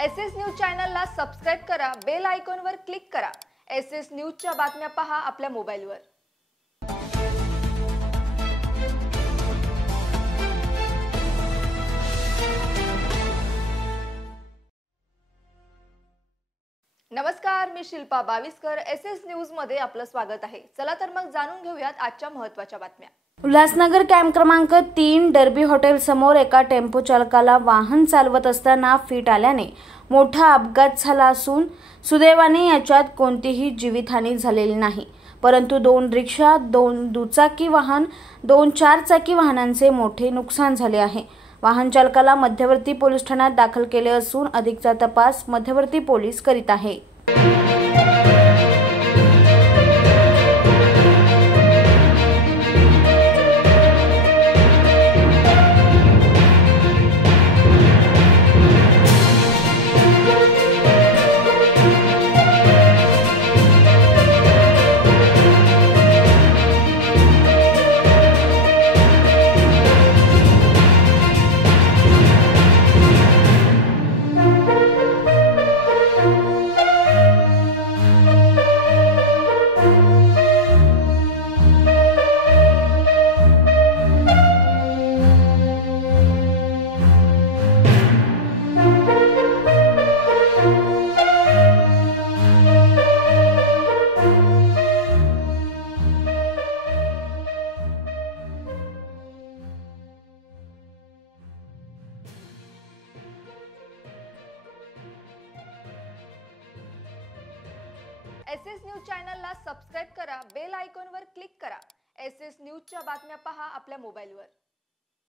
SS news चॅनलला subscribe करा, bell आयकॉनवर क्लिक करा। एसएस न्यूजच्या बातम्या पहा आपल्या मोबाईलवर। नमस्कार, मी शिल्पा बाविस्कर। एसएस न्यूज मध्ये आपलं स्वागत आहे। चला तर मग जाणून घेऊयात आजच्या महत्त्वाच्या बातम्या। उल्हासनगर कॅम्प क्रमांक 3 डर्बी हॉटेल समोर एका टेम्पो चालकाला वाहन चालवत असताना फिट आल्याने मोठा अपघात झाला असून सुदैवाने याच्यात कोणतीही जीवितहानी झालेली नाही, परंतु 2 रिक्षा, 2 दुचाकी वाहन, 2 चारचाकी वाहनांचे मोठे नुकसान झाले आहे। वाहन चालकाला मध्यवर्ती पोलीस ठाण्यात दाखल केले असून अधिकचा तपास मध्यवर्ती पोलीस करीत आहे। एसएस न्यूज चॅनलला सबस्क्राइब करा, बेल आयकॉनवर क्लिक करा। एसएस न्यूजच्या बातम्या पहा आपल्या मोबाईलवर।